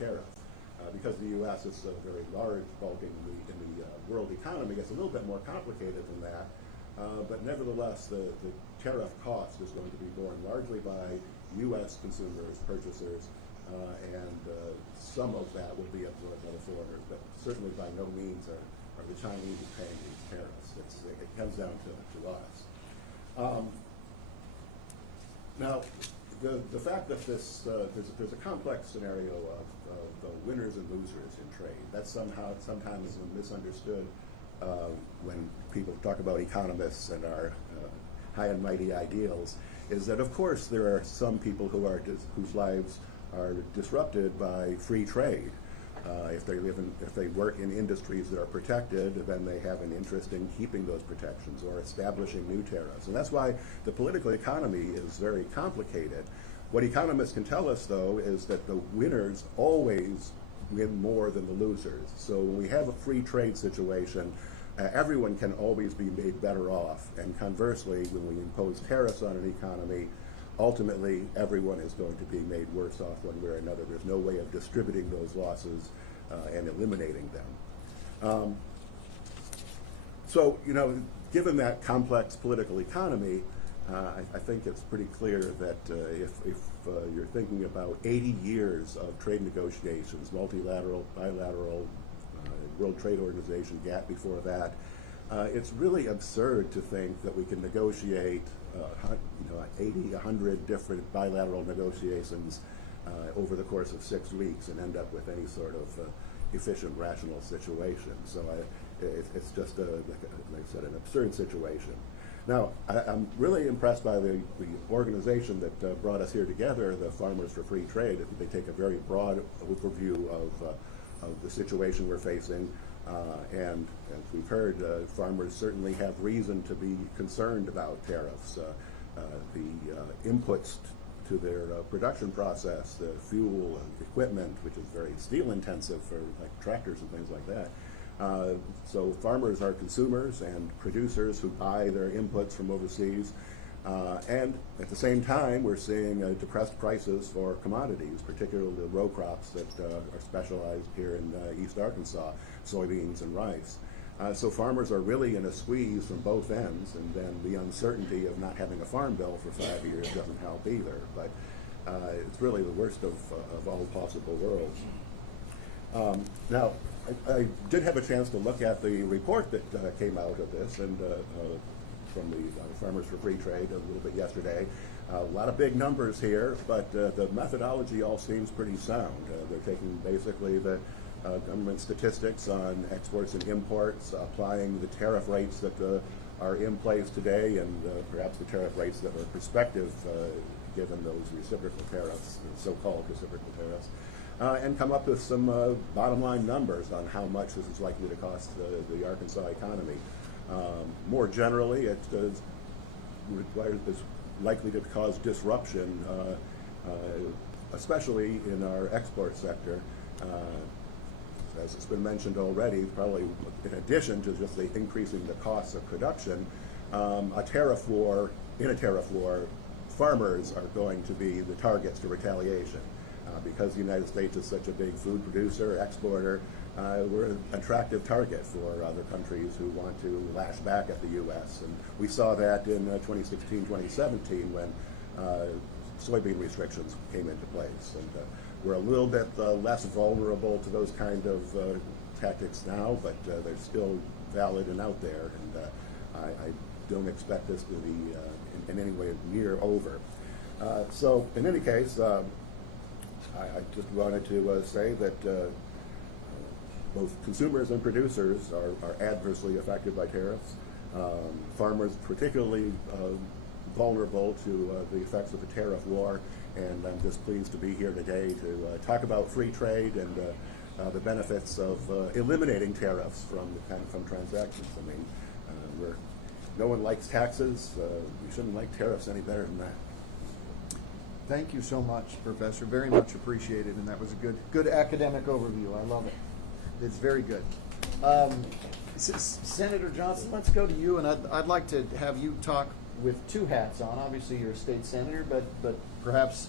tariff. Because the U.S. is a very large bulk in the world economy, it's a little bit more complicated than that. But nevertheless, the tariff cost is going to be borne largely by U.S. consumers, purchasers, and some of that will be absorbed by the foreigners, but certainly by no means are the Chinese paying these tariffs. It comes down to us. Now, the fact that there's a complex scenario of winners and losers in trade, that's sometimes misunderstood when people talk about economists and our high and mighty ideals, is that of course there are some people whose lives are disrupted by free trade. If they work in industries that are protected, then they have an interest in keeping those protections or establishing new tariffs. And that's why the political economy is very complicated. What economists can tell us, though, is that the winners always win more than the losers. So when we have a free trade situation, everyone can always be made better off. And conversely, when we impose tariffs on an economy, ultimately everyone is going to be made worse off one way or another. There's no way of distributing those losses and eliminating them. So, given that complex political economy, I think it's pretty clear that if you're thinking about 80 years of trade negotiations, multilateral, bilateral, World Trade Organization, GATT before that, it's really absurd to think that we can negotiate 80, 100 different bilateral negotiations over the course of 6 weeks and end up with any sort of efficient, rational situation. So it's just, like I said, an absurd situation. Now, I'm really impressed by the organization that brought us here together, the Farmers for Free Trade. They take a very broad overview of the situation we're facing. And as we've heard, farmers certainly have reason to be concerned about tariffs. The inputs to their production process, the fuel and equipment, which is very steel intensive for like tractors and things like that. So farmers are consumers and producers who buy their inputs from overseas. And at the same time, we're seeing depressed prices for commodities, particularly the row crops that are specialized here in East Arkansas, soybeans and rice. So farmers are really in a squeeze from both ends, and then the uncertainty of not having a farm bill for 5 years doesn't help either. But it's really the worst of all possible worlds. Now, I did have a chance to look at the report that came out of this, and from the Farmers for Free Trade a little bit yesterday. A lot of big numbers here, but the methodology all seems pretty sound. They're taking basically the government statistics on exports and imports, applying the tariff rates that are in place today, and perhaps the tariff rates that are prospective given those reciprocal tariffs, so-called reciprocal tariffs. And come up with some bottom line numbers on how much this is likely to cost the Arkansas economy. More generally, it is likely to cause disruption, especially in our export sector. As it's been mentioned already, probably in addition to just the increasing the costs of production, in a tariff war, farmers are going to be the targets for retaliation. Because the United States is such a big food producer, exporter, we're an attractive target for other countries who want to lash back at the U.S. And we saw that in 2016, 2017 when soybean restrictions came into place. And we're a little bit less vulnerable to those kind of tactics now, but they're still valid and out there. And I don't expect this to be in any way near over. So in any case, I just wanted to say that both consumers and producers are adversely affected by tariffs. Farmers particularly vulnerable to the effects of the tariff war, and I'm just pleased to be here today to talk about free trade and the benefits of eliminating tariffs from transactions. I mean, no one likes taxes. We shouldn't like tariffs any better than that. Thank you so much, Professor. Very much appreciated, and that was a good academic overview. I love it. It's very good. Senator Johnson, let's go to you, and I'd like to have you talk with two hats on. Obviously, you're a state senator, but perhaps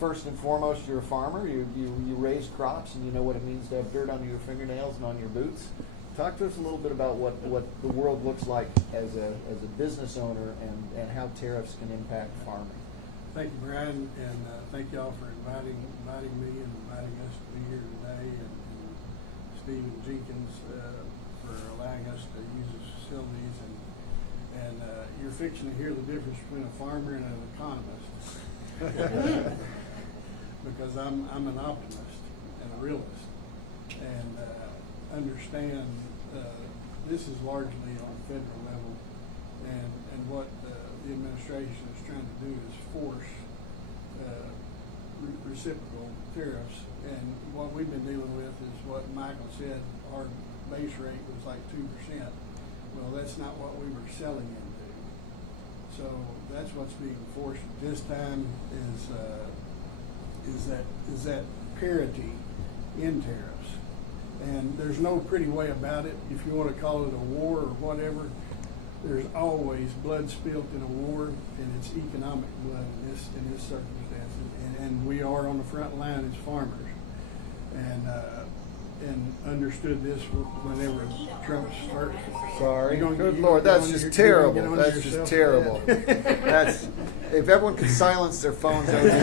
first and foremost, you're a farmer. You raise crops, and you know what it means to have dirt under your fingernails and on your boots. Talk to us a little bit about what the world looks like as a business owner, and how tariffs can impact farming. Thank you, Brian, and thank y'all for inviting me and inviting us to be here today, and Stephen Jenkins for allowing us to use his facilities, and you're fixing to hear the difference between a farmer and an economist, because I'm an optimist and a realist, and understand this is largely on a federal level, and what the administration is trying to do is force reciprocal tariffs. And what we've been dealing with is what Michael said, our base rate was like 2%. Well, that's not what we were selling into. So that's what's being forced this time, is that parity in tariffs. And there's no pretty way about it. If you want to call it a war or whatever, there's always blood spilt in a war, and it's economic blood in this circumstances. And we are on the front line as farmers, and understood this whenever Trump's first. Sorry, good Lord, that's just terrible. That's just terrible. That's, if everyone could silence their phones, that would be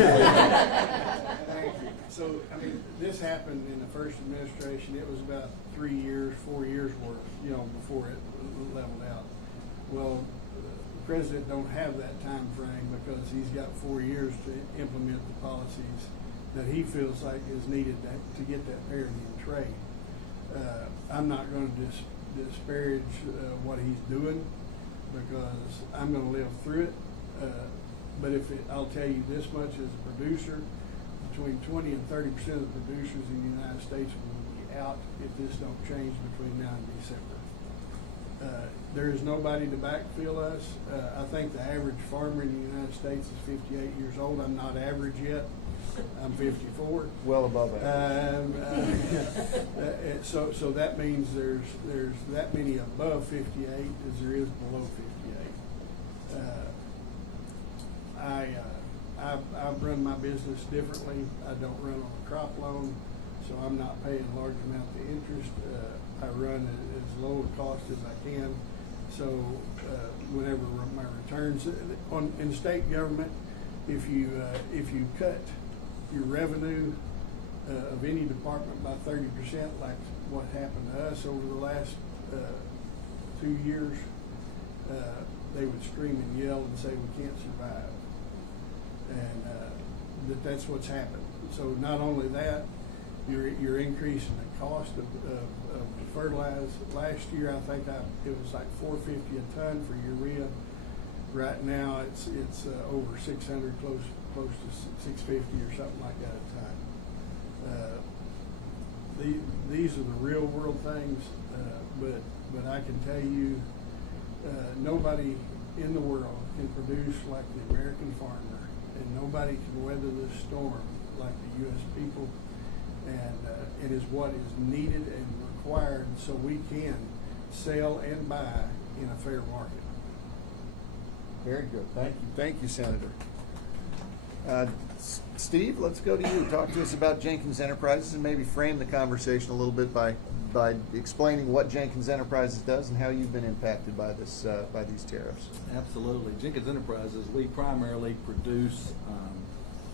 great. So, I mean, this happened in the first administration. It was about 4 years worth, before it leveled out. Well, the president don't have that time frame, because he's got 4 years to implement the policies that he feels like is needed to get that parity in trade. I'm not going to disparage what he's doing, because I'm going to live through it. But I'll tell you this much as a producer, between 20 and 30% of the producers in the United States will be out if this don't change between now and December. There is nobody to backfill us. I think the average farmer in the United States is 58 years old. I'm not average yet. I'm 54. Well above average. So that means there's that many above 58 as there is below 58. I've run my business differently. I don't run on a crop loan, so I'm not paying a large amount of interest. I run at as low a cost as I can. So whenever my returns in state government, if you cut your revenue of any department by 30%, like what happened to us over the last 2 years, they would scream and yell and say we can't survive. And that's what's happened. So not only that, you're increasing the cost of fertilizer. Last year, I think it was like $4.50 a ton for urea. Right now, it's over 600, close to 650 or something like that a ton. These are the real world things, but I can tell you, nobody in the world can produce like the American farmer, and nobody can weather this storm like the U.S. people. And it is what is needed and required so we can sell and buy in a fair market. Very good. Thank you, Senator. Steve, let's go to you. Talk to us about Jenkins Enterprises, and maybe frame the conversation a little bit by explaining what Jenkins Enterprises does and how you've been impacted by these tariffs. Absolutely. Jenkins Enterprises, we primarily produce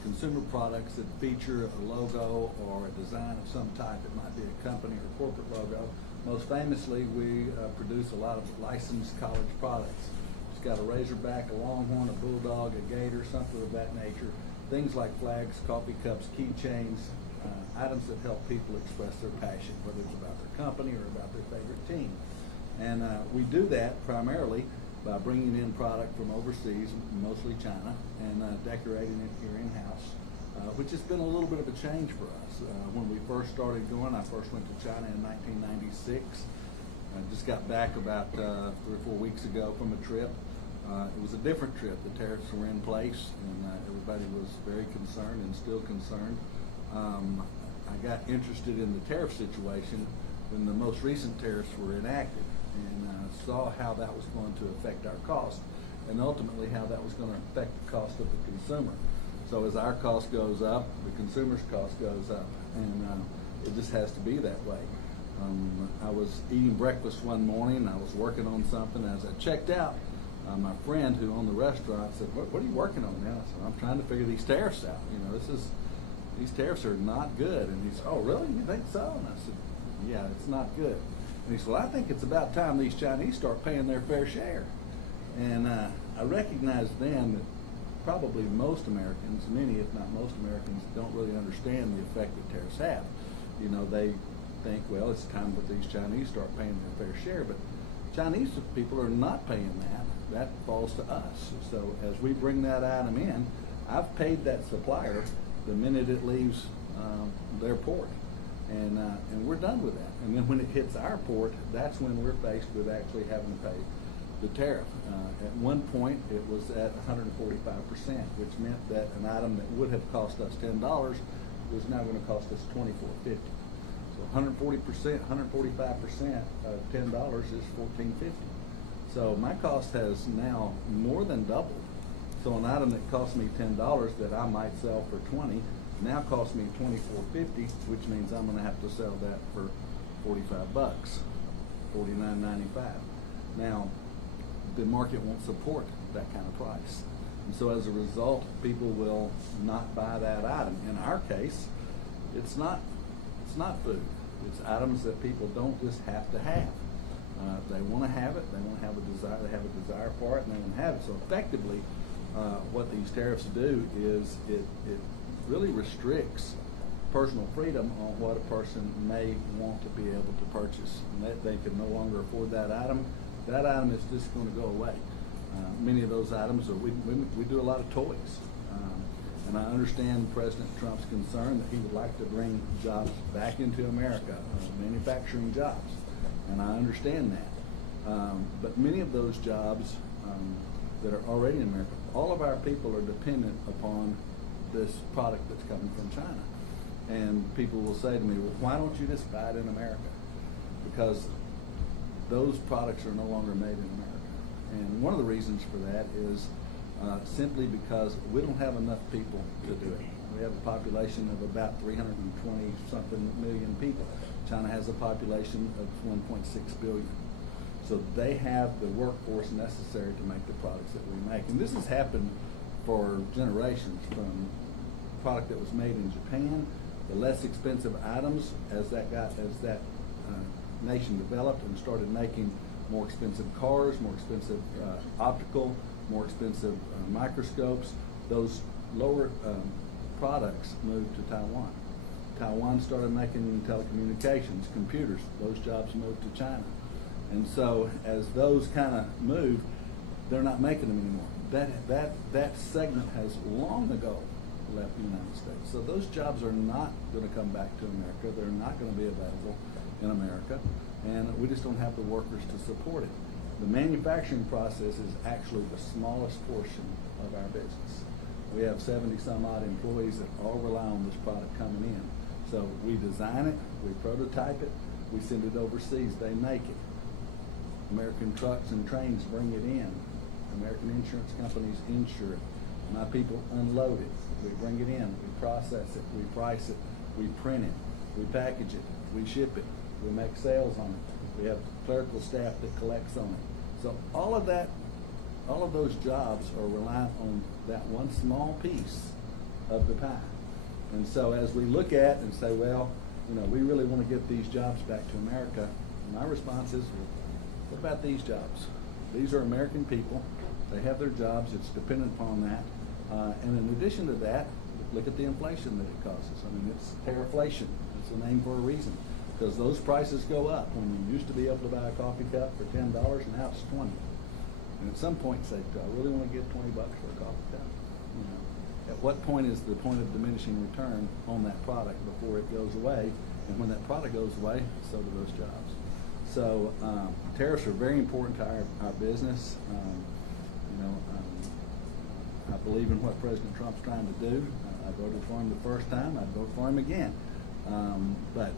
consumer products that feature a logo or a design of some type. It might be a company or corporate logo. Most famously, we produce a lot of licensed college products. It's got a Razorback, a Longhorn, a Bulldog, a Gator, something of that nature. Things like flags, coffee cups, keychains, items that help people express their passion, whether it's about their company or about their favorite team. And we do that primarily by bringing in product from overseas, mostly China, and decorating it here in-house, which has been a little bit of a change for us. When we first started going, I first went to China in 1996. I just got back about 3 or 4 weeks ago from a trip. It was a different trip. The tariffs were in place, and everybody was very concerned and still concerned. I got interested in the tariff situation when the most recent tariffs were enacted, and saw how that was going to affect our cost, and ultimately how that was going to affect the cost of the consumer. So as our cost goes up, the consumer's cost goes up, and it just has to be that way. I was eating breakfast one morning, I was working on something. As I checked out, my friend who owned the restaurant said, what are you working on now? I said, I'm trying to figure these tariffs out. You know, these tariffs are not good. And he said, oh, really? You think so? And I said, yeah, it's not good. And he said, well, I think it's about time these Chinese start paying their fair share. And I recognized then that probably most Americans, many if not most Americans, don't really understand the effect that tariffs have. You know, they think, well, it's time that these Chinese start paying their fair share, but Chinese people are not paying that. That falls to us. So as we bring that item in, I've paid that supplier the minute it leaves their port, and we're done with that. And then when it hits our port, that's when we're faced with actually having to pay the tariff. At one point, it was at 145%, which meant that an item that would have cost us $10 was now going to cost us $24.50. So 140%, 145% of $10 is $14.50. So my cost has now more than doubled. So an item that cost me $10 that I might sell for $20 now costs me $24.50, which means I'm going to have to sell that for $45, $49.95. Now, the market won't support that kind of price. And so as a result, people will not buy that item. In our case, it's not food. It's items that people don't just have to have. They want to have it. They want to have a desire. They have a desire for it, and they want to have it. So effectively, what these tariffs do is it really restricts personal freedom on what a person may want to be able to purchase. And that they can no longer afford that item. That item is just going to go away. Many of those items are, we do a lot of toys. And I understand President Trump's concern that he would like to bring jobs back into America, manufacturing jobs. And I understand that. But many of those jobs that are already in America, all of our people are dependent upon this product that's coming from China. And people will say to me, well, why don't you just buy it in America? Because those products are no longer made in America. And one of the reasons for that is simply because we don't have enough people to do it. We have a population of about 320-something million people. China has a population of 1.6 billion. So they have the workforce necessary to make the products that we make. And this has happened for generations, from product that was made in Japan, the less expensive items as that nation developed and started making more expensive cars, more expensive optical, more expensive microscopes. Those lower products moved to Taiwan. Taiwan started making telecommunications, computers. Those jobs moved to China. And so as those kind of move, they're not making them anymore. That segment has long ago left the United States. So those jobs are not going to come back to America. They're not going to be available in America. And we just don't have the workers to support it. The manufacturing process is actually the smallest portion of our business. We have 70 some odd employees that all rely on this product coming in. So we design it, we prototype it, we send it overseas, they make it. American trucks and trains bring it in. American insurance companies insure it. My people unload it. We bring it in, we process it, we price it, we print it, we package it, we ship it, we make sales on it. We have clerical staff that collects on it. So all of that, all of those jobs are reliant on that one small piece of the pie. And so as we look at and say, well, you know, we really want to get these jobs back to America, my response is, well, what about these jobs? These are American people. They have their jobs. It's dependent upon that. And in addition to that, look at the inflation that it causes. I mean, it's tarifflation. It's a name for a reason. Because those prices go up. When you used to be able to buy a coffee cup for $10, now it's $20. And at some point, say, do I really want to give $20 for a coffee cup? You know, at what point is the point of diminishing return on that product before it goes away? And when that product goes away, so do those jobs. So tariffs are very important to our business. I believe in what President Trump's trying to do. I voted for him the first time. I'd vote for him again. But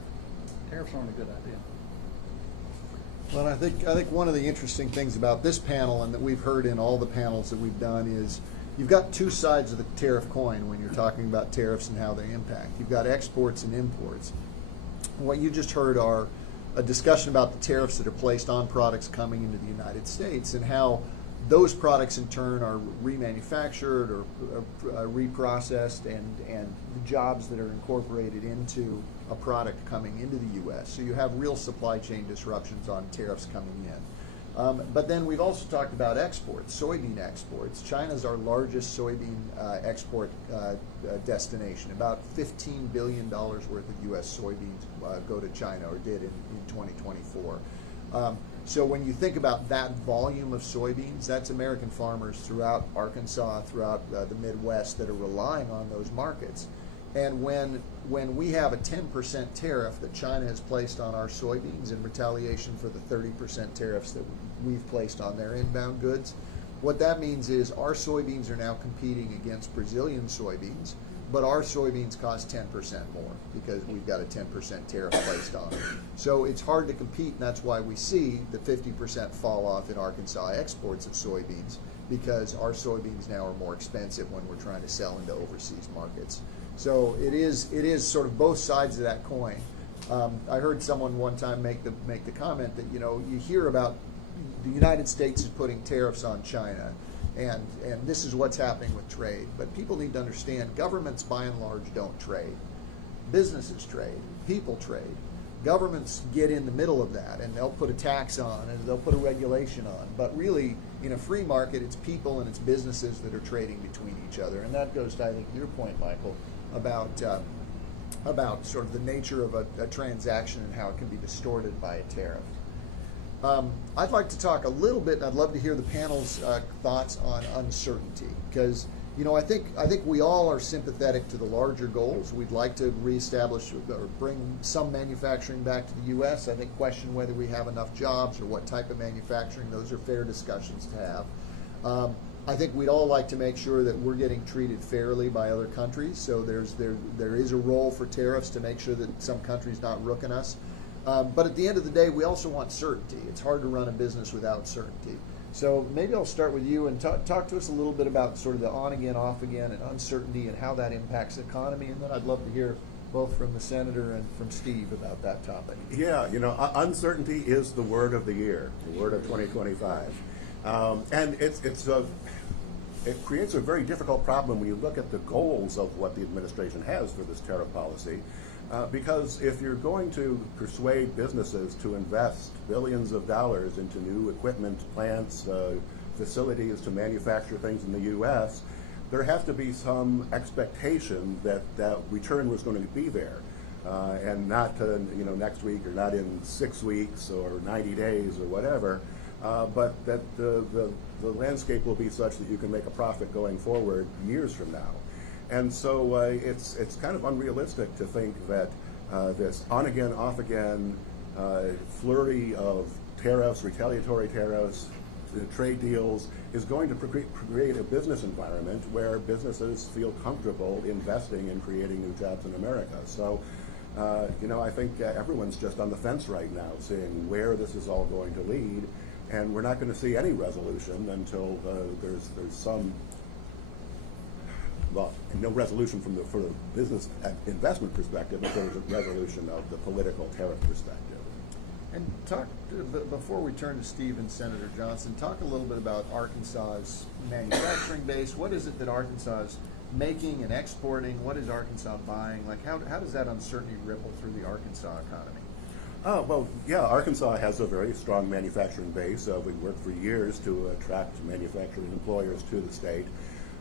tariffs aren't a good idea. Well, I think one of the interesting things about this panel, and that we've heard in all the panels that we've done, you've got two sides of the tariff coin when you're talking about tariffs and how they impact. You've got exports and imports. What you just heard are a discussion about the tariffs that are placed on products coming into the United States and how those products in turn are remanufactured or reprocessed and the jobs that are incorporated into a product coming into the U.S. So you have real supply chain disruptions on tariffs coming in. But then we've also talked about exports, soybean exports. China's our largest soybean export destination. About $15 billion worth of U.S. soybeans go to China, or did in 2024. So when you think about that volume of soybeans, that's American farmers throughout Arkansas, throughout the Midwest that are relying on those markets. And when we have a 10% tariff that China has placed on our soybeans in retaliation for the 30% tariffs that we've placed on their inbound goods, what that means is our soybeans are now competing against Brazilian soybeans, but our soybeans cost 10% more because we've got a 10% tariff placed on them. So it's hard to compete, and that's why we see the 50% fall off in Arkansas exports of soybeans, because our soybeans now are more expensive when we're trying to sell into overseas markets. So it is sort of both sides of that coin. I heard someone one time make the comment that, you know, you hear about the United States is putting tariffs on China, and this is what's happening with trade. But people need to understand, governments by and large don't trade. Businesses trade, people trade. Governments get in the middle of that, and they'll put a tax on and they'll put a regulation on. But really, in a free market, it's people and it's businesses that are trading between each other. And that goes to, I think, your point, Michael, about sort of the nature of a transaction and how it can be distorted by a tariff. I'd like to talk a little bit, and I'd love to hear the panel's thoughts on uncertainty, because I think we all are sympathetic to the larger goals. We'd like to reestablish or bring some manufacturing back to the U.S. I think question whether we have enough jobs or what type of manufacturing. Those are fair discussions to have. I think we'd all like to make sure that we're getting treated fairly by other countries. So there is a role for tariffs to make sure that some countries not rooking us. But at the end of the day, we also want certainty. It's hard to run a business without certainty. So maybe I'll start with you and talk to us a little bit about sort of the on again, off again, and uncertainty and how that impacts the economy. And then I'd love to hear both from the Senator and from Steve about that topic. Yeah, uncertainty is the word of the year, the word of 2025. And it creates a very difficult problem when you look at the goals of what the administration has for this tariff policy. Because if you're going to persuade businesses to invest billions of dollars into new equipment, plants, facilities to manufacture things in the U.S., there has to be some expectation that that return was going to be there, and not next week or not in 6 weeks or 90 days or whatever, but that the landscape will be such that you can make a profit going forward years from now. And so it's kind of unrealistic to think that this on again, off again flurry of tariffs, retaliatory tariffs, trade deals is going to create a business environment where businesses feel comfortable investing and creating new jobs in America. So, I think everyone's just on the fence right now, seeing where this is all going to lead, and we're not going to see any resolution until there's some. Well, no resolution from the business investment perspective, but there's a resolution of the political tariff perspective. And before we turn to Steve and Senator Johnson, talk a little bit about Arkansas's manufacturing base. What is it that Arkansas is making and exporting? What is Arkansas buying? Like, how does that uncertainty ripple through the Arkansas economy? Oh, well, yeah, Arkansas has a very strong manufacturing base. We've worked for years to attract manufacturing employers to the state.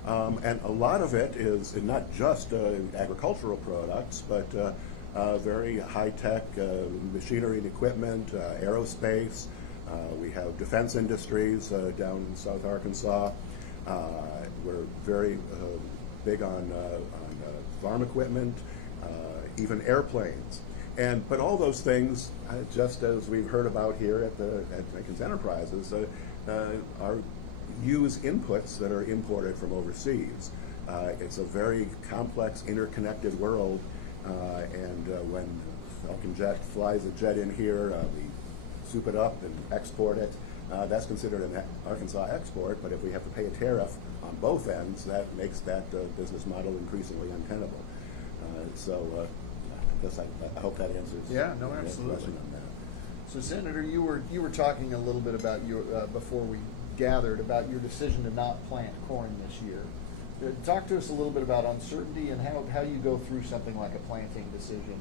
And a lot of it is not just agricultural products, but very high-tech machinery and equipment, aerospace. We have defense industries down in South Arkansas. We're very big on farm equipment, even airplanes. But all those things, just as we've heard about here at Jenkins Enterprises, use inputs that are imported from overseas. It's a very complex, interconnected world, and when Falcon Jet flies a jet in here, we soup it up and export it. that's considered an Arkansas export, but if we have to pay a tariff on both ends, that makes that business model increasingly untenable. I guess I hope that answers Yeah, no, the absolutely. question on that. So, Senator, you were talking a little bit about your before we gathered about your decision to not plant corn this year. Talk to us a little bit about uncertainty and how you go through something like a planting decision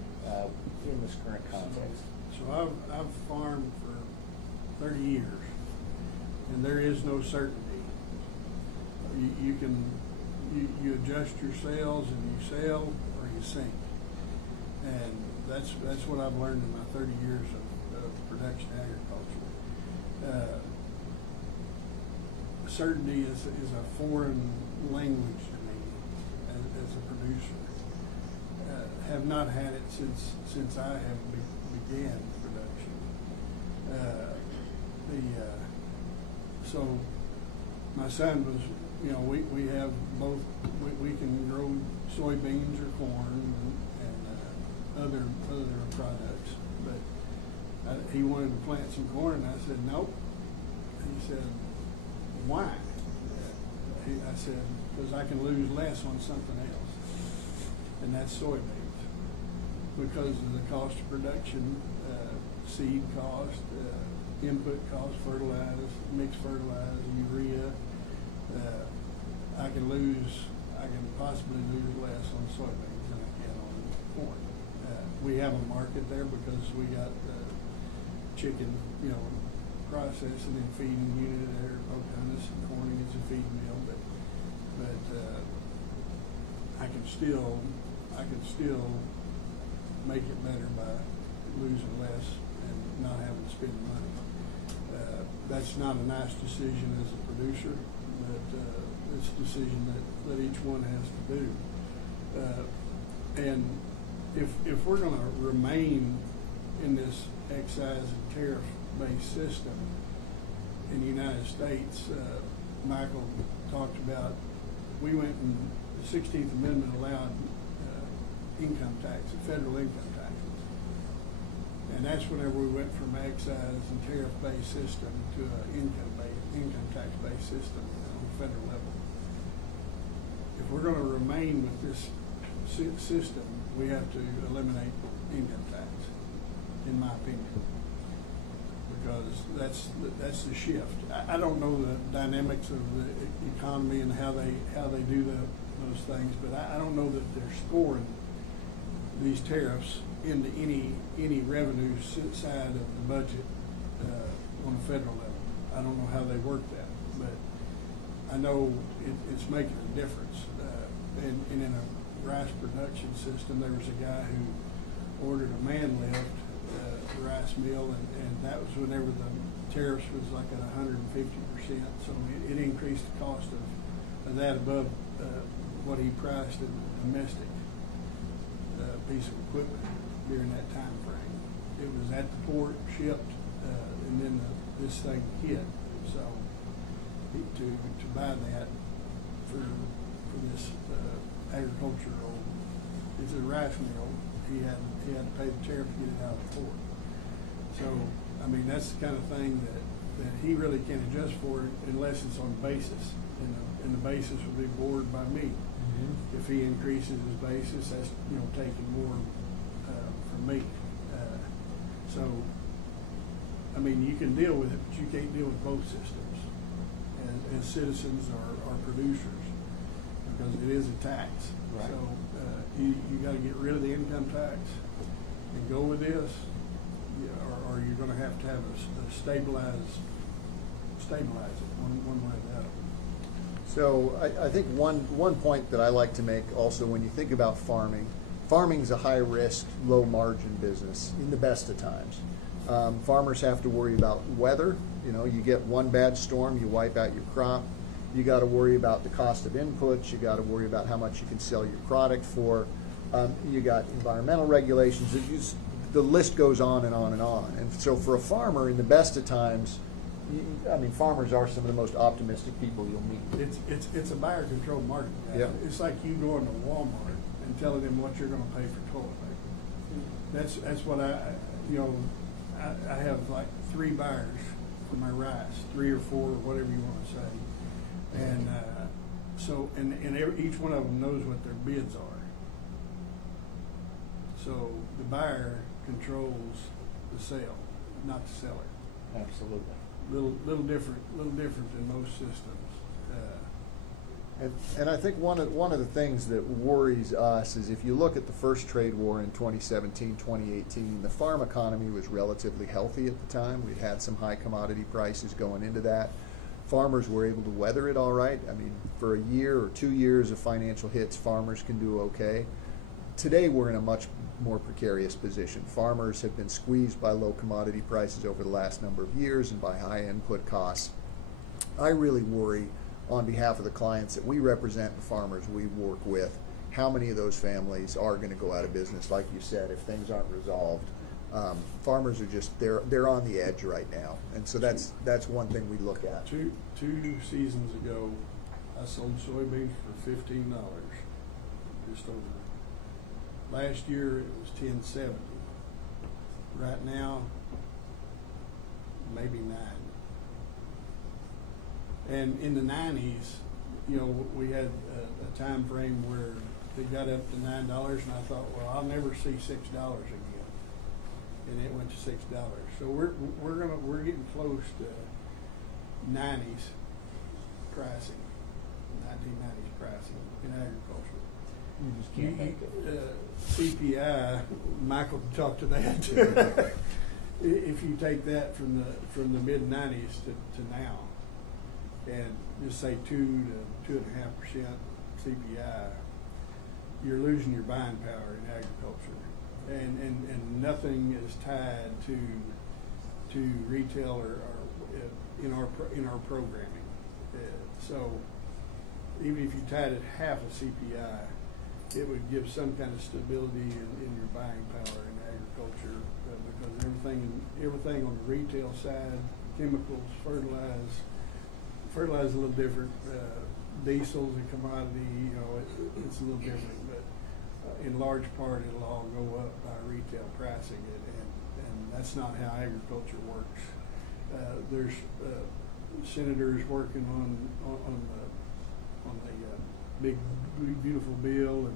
in this current context. So I've farmed for 30 years, and there is no certainty. You adjust your sales and you sell or you sink, and that's what I've learned in my 30 years of production agriculture. Certainty is a foreign language to me as a producer. Have not had it since I have began production. So my son was, we have both. We can grow soybeans or corn and other products, but he wanted to plant some corn, and I said nope. And he said, why? I said, because I can lose less on something else, and that's soybeans, because of the cost of production, seed cost, input cost, fertilizers, mixed fertilizer, urea. I can possibly lose less on soybeans than I can on corn. We have a market there because we got chicken, processing and feeding unit there, Pocahontas, and Corning is a feed mill, but I can still make it better by losing less and not having to spend money. That's not a nice decision as a producer, but it's a decision that each one has to do. And if we're going to remain in this excise and tariff-based system in the United States, Michael talked about, we went and the 16th Amendment allowed income tax, federal income taxes. And that's whenever we went from excise and tariff-based system to an income tax-based system on the federal level. If we're going to remain with this system, we have to eliminate income tax, in my opinion, because that's the shift. I don't know the dynamics of the economy and how they do those things, but I don't know that they're scoring these tariffs into any revenue side of the budget on a federal level. I don't know how they work that, but I know it's making a difference. And in a rice production system, there was a guy who ordered a man lift rice mill, and that was whenever the tariffs was like at 150%. So it increased the cost of that above what he priced in the domestic piece of equipment during that time frame. It was at the port, shipped, and then this thing hit. So to buy that for this agricultural, it's a rice mill. He had to pay the tariff to get it out of the port. So I mean, that's the kind of thing that he really can't adjust for unless it's on basis, and the basis would be borne by me. Mm-hmm. If he increases his basis, that's taking more from me. So I mean, you can deal with it, but you can't deal with both systems as citizens or producers, because it is a tax. Right. So you got to get rid of the income tax and go with this, or you're going to have a stabilize it one way or the other. So I think one point that I like to make also, when you think about farming's a high risk, low margin business in the best of times. Farmers have to worry about weather. You get one bad storm, you wipe out your crop. You got to worry about the cost of inputs. You got to worry about how much you can sell your product for. You got environmental regulations. The list goes on and on and on. And so for a farmer, in the best of times, farmers are some of the most optimistic people you'll meet. It's a buyer controlled market. Right? Yeah. It's like you going to Walmart and telling them what you're going to pay for toilet paper. That's what I have like 3 buyers my rice, 3 or 4, whatever you want to say. And each one of them knows what their bids are. So the buyer controls the sale, not the seller. Absolutely. Little different than most systems. And I think one of the things that worries us is if you look at the first trade war in 2017, 2018, the farm economy was relatively healthy at the time. We'd had some high commodity prices going into that. Farmers were able to weather it all right. I mean, for a year or 2 years of financial hits, farmers can do okay. Today, we're in a much more precarious position. Farmers have been squeezed by low commodity prices over the last number of years and by high input costs. I really worry on behalf of the clients that we represent, the farmers we work with, how many of those families are going to go out of business, like you said, if things aren't resolved. Farmers are just, they're on the edge right now. And so that's one thing we look at. Two seasons ago, I sold soybeans for $15, just over. Last year it was $10.70. Right now, maybe $9. And in the 90s, you know, we had a time frame where they got up to $9, and I thought, well, I'll never see $6 again. And it went to $6. So we're getting close to 90s pricing, 1990s pricing in agriculture. You just can't make it. CPI, Michael talked to that. If you take that from the mid 90s to now, and just say 2 to 2.5% CPI, you're losing your buying power in agriculture, and nothing is tied to retail or in our programming. So even if you tied it half a CPI, it would give some kind of stability in your buying power in agriculture, because everything on the retail side, chemicals, fertilizer is a little different. Diesel's a commodity, you know, it's a little different, but in large part it'll all go up by retail pricing, and that's not how agriculture works. There's senators working on the big beautiful bill,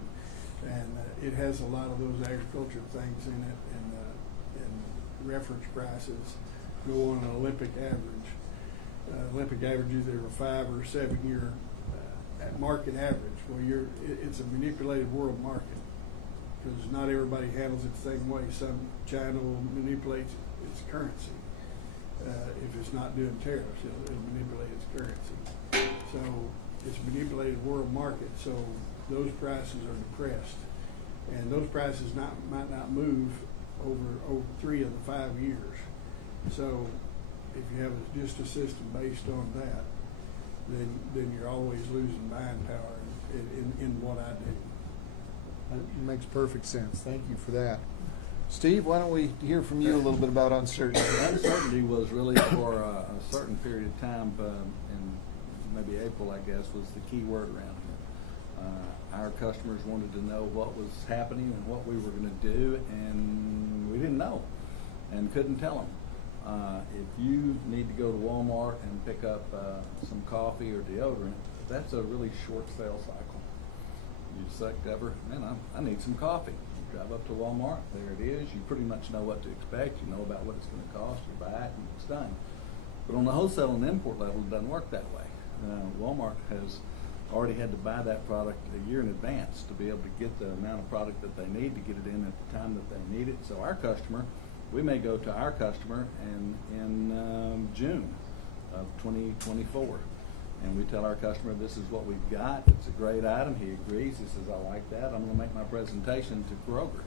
and it has a lot of those agriculture things in it, and reference prices go on an Olympic average. Olympic averages are a 5 or 7 year at market average. Well, it's a manipulated world market, because not everybody handles it the same way. China will manipulate its currency. If it's not doing tariffs, it'll manipulate its currency. So it's a manipulated world market. So those prices are depressed, and those prices might not move over 3 of the 5 years. So if you have just a system based on that, then you're always losing buying power in what I do. That makes perfect sense. Thank you for that. Steve, why don't we hear from you a little bit about uncertainty? Uncertainty was really for a certain period of time, in maybe April, I guess, was the key word around here. Our customers wanted to know what was happening and what we were going to do, and we didn't know and couldn't tell them. If you need to go to Walmart and pick up some coffee or deodorant, that's a really short sales cycle. You select ever, man, I need some coffee. You drive up to Walmart, there it is. You pretty much know what to expect. You know about what it's going to cost. You buy it and it's done. But on the wholesale and import level, it doesn't work that way. Walmart has already had to buy that product a year in advance to be able to get the amount of product that they need to get it in at the time that they need it. So our customer, we may go to our customer in June of 2024, and we tell our customer, this is what we've got. It's a great item. He agrees. He says, I like that. I'm going to make my presentation to Kroger.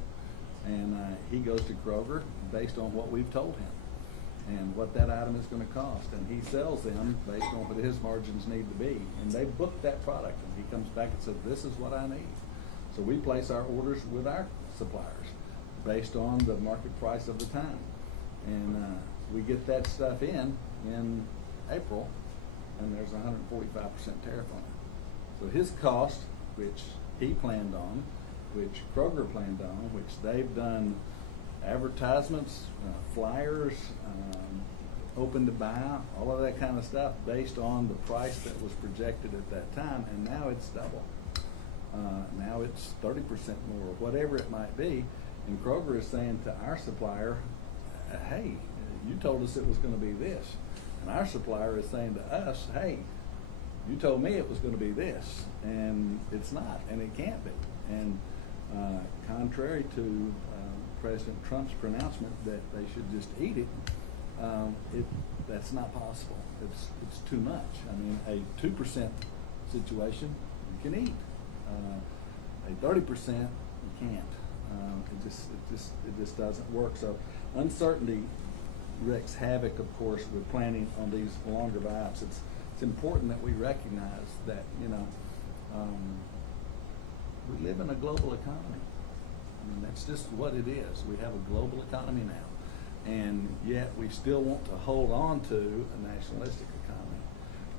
And he goes to Kroger based on what we've told him and what that item is going to cost. And he sells them based on what his margins need to be. And they book that product, and he comes back and says, this is what I need. So we place our orders with our suppliers based on the market price of the time. And we get that stuff in April, and there's a 145% tariff on it. So his cost, which he planned on, which Kroger planned on, which they've done advertisements, flyers, open to buy, all of that kind of stuff based on the price that was projected at that time, and now it's double. Now it's 30% more, whatever it might be, and Kroger is saying to our supplier, hey, you told us it was going to be this, and our supplier is saying to us, hey, you told me it was going to be this, and it's not, and it can't be. And contrary to President Trump's pronouncement that they should just eat it, that's not possible. It's too much. I mean, a 2% situation you can eat. A 30% you can't. It just doesn't work. So uncertainty wreaks havoc, of course, with planning on these longer buy-ups. It's important that we recognize that, we live in a global economy. I mean, that's just what it is. We have a global economy now, and yet we still want to hold on to a nationalistic economy.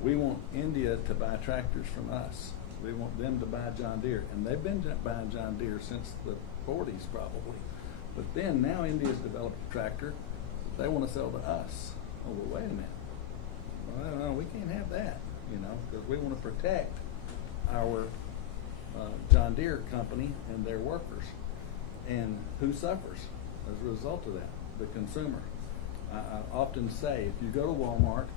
We want India to buy tractors from us. We want them to buy John Deere, and they've been buying John Deere since the 40s probably. But then now India's developed a tractor that they want to sell to us. Oh, well, wait a minute. Well, no, we can't have that, because we want to protect our John Deere company and their workers. And who suffers as a result of that? The consumer. I often say, if you go to Walmart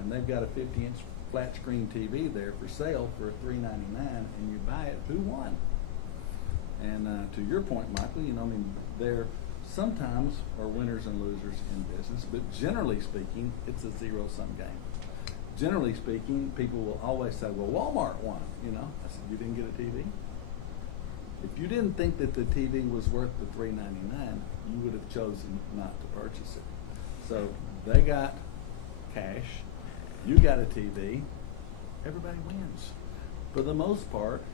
and they've got a 50-inch flat screen TV there for sale for $3.99 and you buy it, who won? And to your point, Michael, there sometimes are winners and losers in business, but generally speaking, it's a zero-sum game. Generally speaking, people will always say, well, Walmart won. I said, you didn't get a TV? If you didn't think that the TV was worth the $3.99, you would have chosen not to purchase it. So they got cash, you got a TV, everybody wins. For the most part,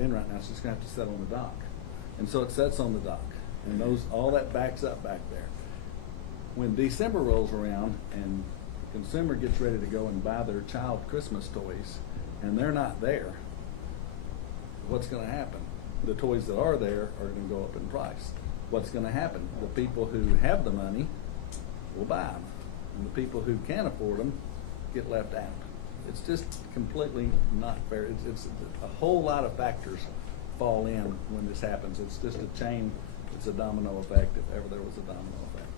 in right now, so it's going to have to set on the dock. And so it sets on the dock, and all that backs up back there. When December rolls around and the consumer gets ready to go and buy their child Christmas toys, and they're not there, what's going to happen? The toys that are there are going to go up in price. What's going to happen? The people who have the money will buy them, and the people who can't afford them get left out. It's just completely not fair. It's a whole lot of factors fall in when this happens. It's just a chain. It's a domino effect, if ever there was a domino effect.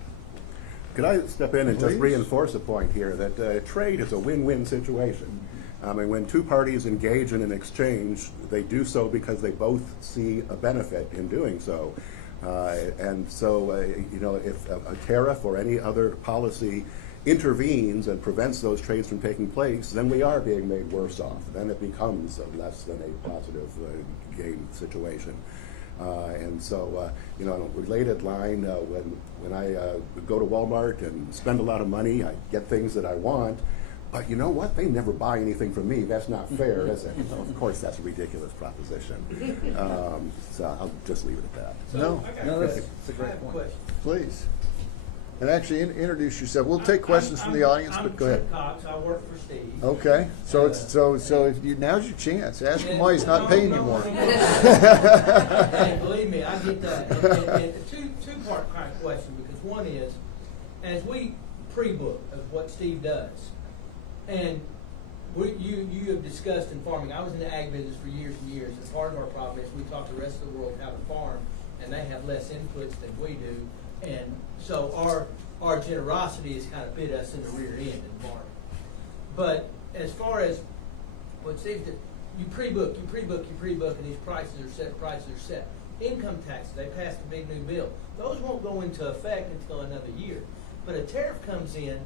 Could I step in and Please. just reinforce a point here that trade is a win-win situation. I mean, when two parties engage in an exchange, they do so because they both see a benefit in doing so. And so, if a tariff or any other policy intervenes and prevents those trades from taking place, then we are being made worse off. Then it becomes less than a positive gain situation. And so, on a related line, when I go to Walmart and spend a lot of money, I get things that I want. But you know what? They never buy anything from me. That's not fair, is it? Of course, that's a ridiculous proposition. So I'll just leave it at that. No, That's a great point. please. And actually introduce yourself. We'll take questions from the audience, but go ahead. I'm Chip Cox. I work for Steve. Okay, so now's your chance. Ask him why he's not paying you more. Hey, believe me, I get that. And a two-part kind of question, because one is, as we pre-book of what Steve does, and you have discussed in farming. I was in the ag business for years and years, and part of our problem is we talk to the rest of the world how to farm, and they have less inputs than we do, and so our generosity has kind of bit us in the rear end in farming. But as far as what Steve did, you pre-book, and these prices are set. Income taxes, they passed a big new bill. Those won't go into effect until another year. But a tariff comes in,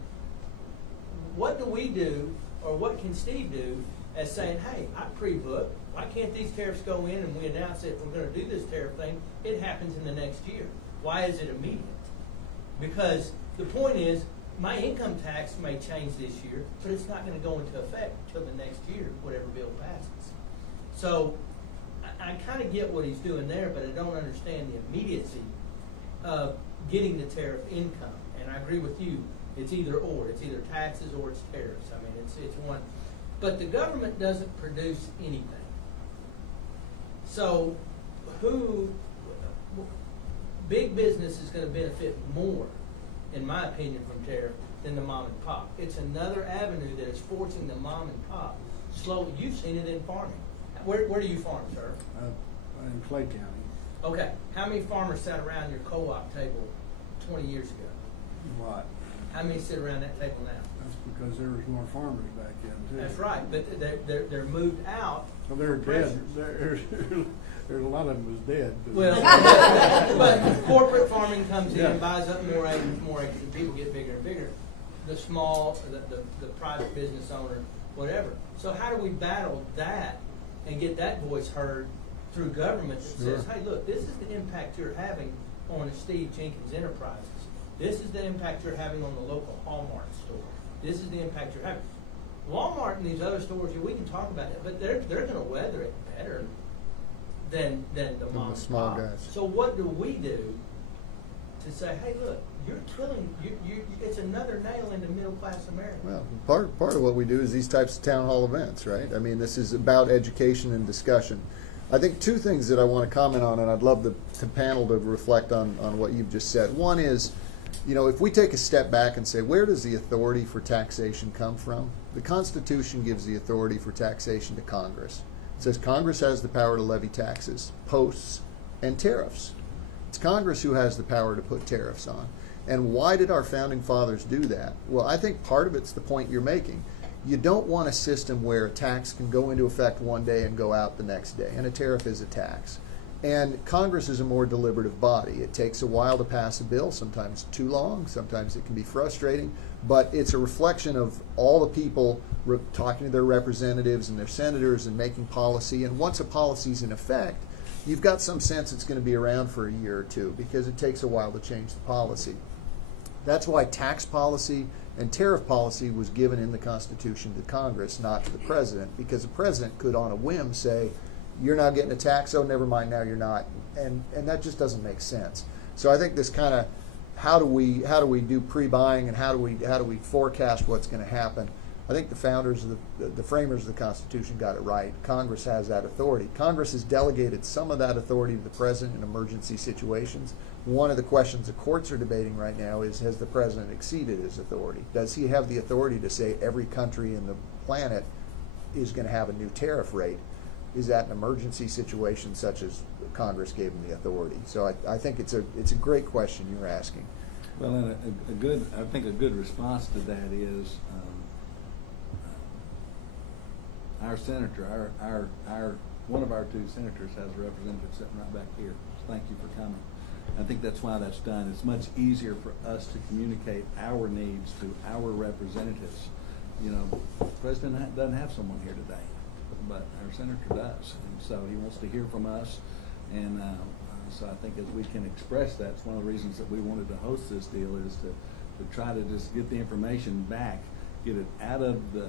what do we do, Or what can Steve do as saying, hey, I pre-booked, why can't these tariffs go in and we announce it, we're gonna do this tariff thing, it happens in the next year. Why is it immediate? Because the point is, my income tax may change this year, but it's not gonna go into effect until the next year, whatever bill passes. So, I kinda get what he's doing there, but I don't understand the immediacy of getting the tariff income. And I agree with you, it's either or, it's either taxes or it's tariffs. I mean, it's one. But the government doesn't produce anything. So, big business is gonna benefit more, in my opinion, from tariff than the mom and pop. It's another avenue that is forcing the mom and pop slowly. You've seen it in farming. Where do you farm, sir? In Clay County. Okay. How many farmers sat around your co-op table 20 years ago? What? How many sit around that table now? That's because there was more farmers back then too. That's right, but they're moved out. So they're Pressures. dead. There's a lot of them was dead. Well, but corporate farming comes in, Yeah. buys up more acres, and people get bigger and bigger. The small, the private business owner, whatever. So how do we battle that and get that voice heard through government that says, hey, look, this is the impact you're having on Steve Jenkins Enterprises. This is the impact you're having on the local Hallmark store. This is the impact you're having. Walmart and these other stores, we can talk about it, but they're going to weather it better than the mom and small pop. guys. So what do we do to say, hey, look, you're killing, it's another nail into middle class America. Well, part of what we do is these types of town hall events, right? I mean, this is about education and discussion. I think two things that I want to comment on, and I'd love the panel to reflect on what you've just said. One is, if we take a step back and say, where does the authority for taxation come from? The Constitution gives the authority for taxation to Congress. It says Congress has the power to levy taxes, posts, and tariffs. It's Congress who has the power to put tariffs on. And why did our founding fathers do that? Well, I think part of it's the point you're making. You don't want a system where a tax can go into effect one day and go out the next day, and a tariff is a tax. And Congress is a more deliberative body. It takes a while to pass a bill, sometimes too long, sometimes it can be frustrating, but it's a reflection of all the people talking to their representatives and their senators and making policy. And once a policy's in effect, you've got some sense it's going to be around for a year or two because it takes a while to change the policy. That's why tax policy and tariff policy was given in the Constitution to Congress, not to the President, because the President could on a whim say, you're now getting a tax, oh, never mind, now you're not. And that just doesn't make sense. So I think this kind of, how do we do pre-buying and how do we forecast what's going to happen? I think the founders, the framers of the Constitution got it right. Congress has that authority. Congress has delegated some of that authority to the President in emergency situations. One of the questions the courts are debating right now is, has the President exceeded his authority? Does he have the authority to say every country in the planet is going to have a new tariff rate? Is that an emergency situation such as Congress gave him the authority? So I think it's a great question you're asking. Well, and I think a good response to that is our senator, our one of our two senators has a representative sitting right back here. So thank you for coming. I think that's why that's done. It's much easier for us to communicate our needs to our representatives. The president doesn't have someone here today, but our senator does, and so he wants to hear from us. And so I think as we can express that, it's one of the reasons that we wanted to host this deal is to try to just get the information back, get it out of the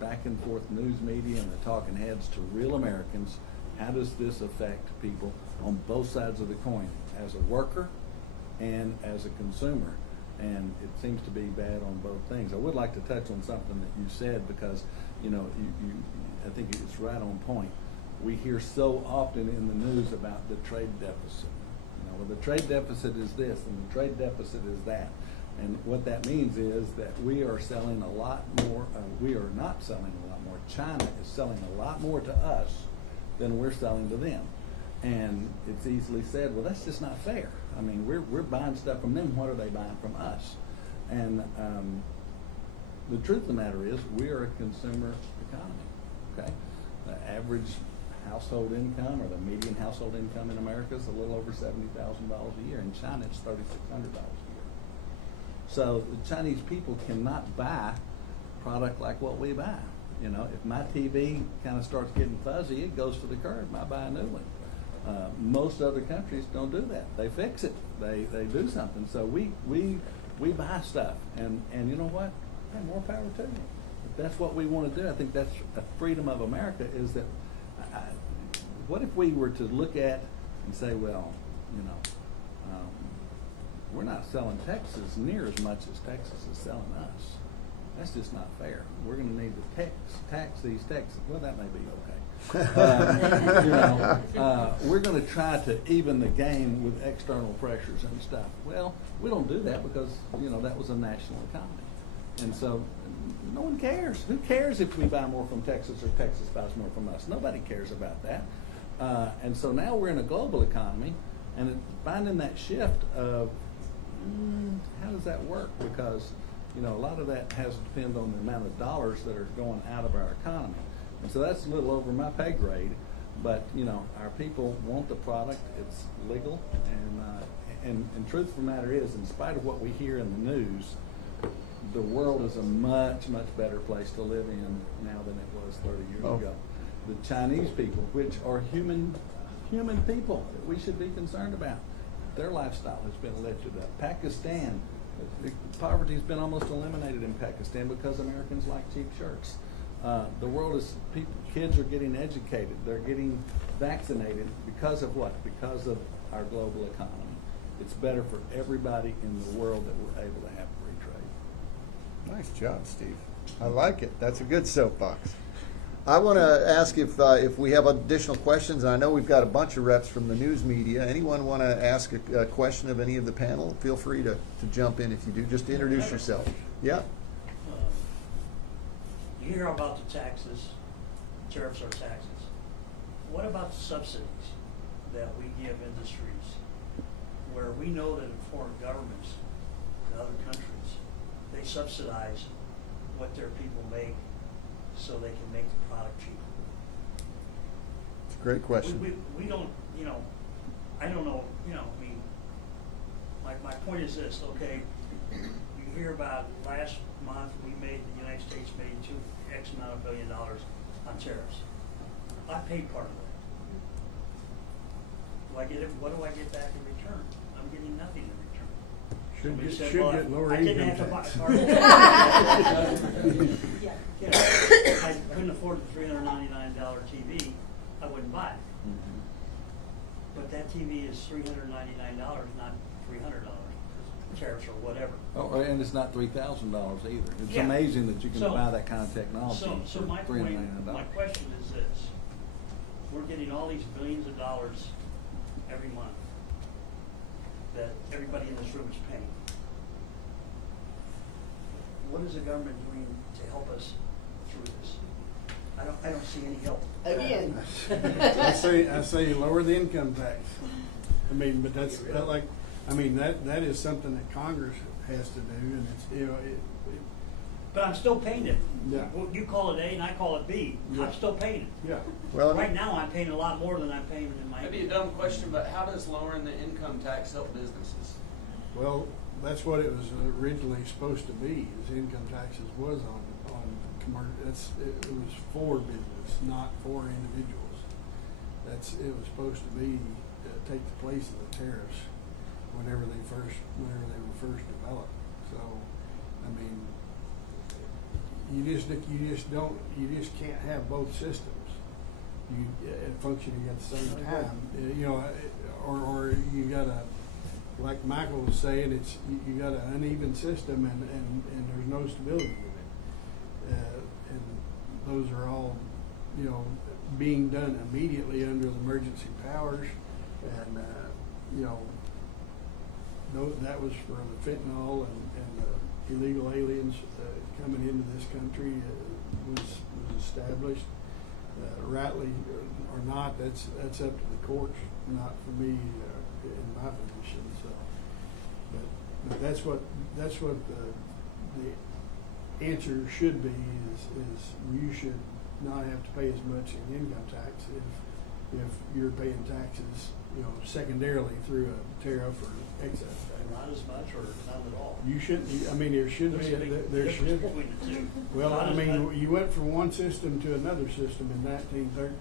back and forth news media and the talking heads to real Americans. How does this affect people on both sides of the coin, as a worker and as a consumer? And it seems to be bad on both things. I would like to touch on something that you said because, I think it's right on point. We hear so often in the news about the trade deficit. Well, the trade deficit is this and the trade deficit is that. And what that means is that we are selling a lot more, we are not selling a lot more. China is selling a lot more to us than we're selling to them. And it's easily said, well, that's just not fair. I mean, we're buying stuff from them. What are they buying from us? And the truth of the matter is we are a consumer economy, okay? The average household income or the median household income in America is a little over $70,000 a year. In China, it's $3,600 a year. So the Chinese people cannot buy product like what we buy. You know, if my TV kind of starts getting fuzzy, it goes to the curb. I buy a new one. Most other countries don't do that. They fix it. They do something. So we buy stuff, and you know what? Hey, more power to you. If that's what we want to do. I think that's a freedom of America. Is that what if we were to look at and say, well, you know, we're not selling Texas near as much as Texas is selling us. That's just not fair. We're going to need to tax these Texans. Well, that may be okay. You know, we're going to try to even the game with external pressures and stuff. Well, we don't do that because, you know, that was a national economy. And so no one cares. Who cares if we buy more from Texas or Texas buys more from us? Nobody cares about that. And so now we're in a global economy, and finding that shift of how does that work? Because, you know, a lot of that has to depend on the amount of dollars that are going out of our economy. And so that's a little over my pay grade, but, you know, our people want the product. It's legal, and truth of the matter is, in spite of what we hear in the news, the world is a much, much better place to live in now than it was 30 years ago. The Chinese people, which are human people that we should be concerned about, their lifestyle has been lifted up. Pakistan, poverty has been almost eliminated in Pakistan because Americans like cheap shirts. The world is, kids are getting educated. They're getting vaccinated because of what? Because of our global economy. It's better for everybody in the world that we're able to have free trade. Nice job, Steve. I like it. That's a good soapbox. I want to ask if we have additional questions. I know we've got a bunch of reps from the news media. Anyone want to ask a question of any of the panel? Feel free to jump in if you do. Just introduce yourself. Yeah. You hear about the taxes, tariffs are taxes. What about the subsidies that we give industries where we know that in foreign governments in other countries, they subsidize what their people make so they can make the product cheaper? It's a great question. We don't, you know, I don't know, you know, I mean, my point is this, okay, you hear about last month the United States made X amount of $1 billion on tariffs. I paid part of that. Do I get it? What do I get back in return? I'm getting nothing in return. Somebody said, well, get lower I didn't income have to buy tax. part of it. You know, I couldn't afford the $399 TV, I wouldn't buy it. But that TV is $399, not $300, tariffs or whatever. Oh, and it's not $3,000 either. It's Yeah. amazing that you can So- buy that kind of technology So for my $399. point, my question is this: we're getting all these billions of dollars every month that everybody in this room is paying. What is the government doing to help us through this? I don't see any help. Again. I say lower the income tax. I mean, but that is something that Congress has to do, and it's, you know, But I'm still paying it. Yeah. Well, you call it A and I call it B. Yeah. I'm still paying it. yeah. Well, Right now, I'm paying a lot more than I'm paying in my. Maybe a dumb question, but how does lowering the income tax help businesses? Well, that's what it was originally supposed to be. Is income taxes was on commercial. It was for business, not for individuals. It was supposed to be take the place of the tariffs whenever they were first developed. So, I mean, you just can't have both systems functioning at the same time. You know, or you gotta, like Michael was saying, you got an uneven system and there's no stability in it. And those are all, you know, being done immediately under the emergency powers, and you know, that was for the fentanyl and the illegal aliens coming into this country was established. Rightly or not, that's up to the courts, not for me in my position. So, but that's what the answer should be is you should not have to pay as much in income tax if you're paying taxes, you know, secondarily through a tariff or excess tax. Not as much or not at all. You shouldn't, I mean, there should There's be, a big there difference should. between the two. Well, Not I as mean, much- you went from one system to another system in 1913,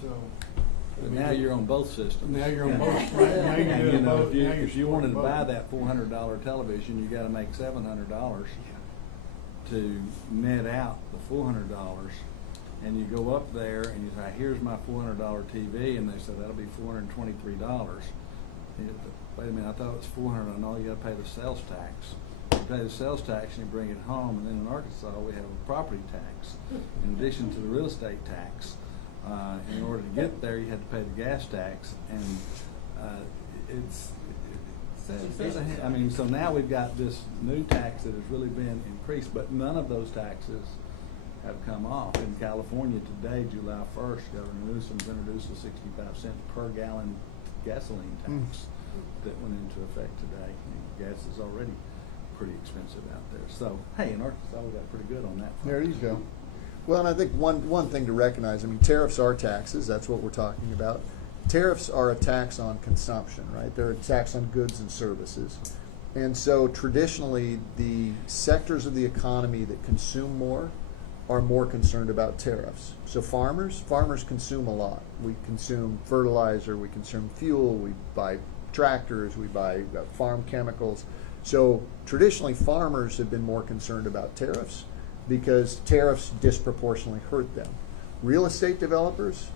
so. I But mean, now you're on both systems. Now you're on both, right, now you're And, doing both. if you, now you're if you wanted to supporting buy both. that $400 television, you gotta make $700 to net out the $400. And you go up there and you say, here's my $400 TV, and they say, that'll be $423. Wait a minute, I thought it was $400, no, you gotta pay the sales tax. You pay the sales tax and you bring it home, and then in Arkansas, we have a property tax, in addition to the real estate tax. In order to get there, you had to pay the gas tax, and I mean, so now we've got this new tax that has really been increased, but none of those taxes have come off. In California today, July 1st, Governor Newsom's introduced a 65-cent per gallon gasoline tax that went into effect today. Gas is already pretty expensive out there. So, hey, in Arkansas, we got pretty good on that front. There you go. Well, and I think one thing to recognize, I mean, tariffs are taxes. That's what we're talking about. Tariffs are a tax on consumption, right? They're a tax on goods and services. And so traditionally, the sectors of the economy that consume more are more concerned about tariffs. So farmers consume a lot. We consume fertilizer, we consume fuel, we buy tractors, we buy farm chemicals. So traditionally, farmers have been more concerned about tariffs because tariffs disproportionately hurt them. Real estate developers,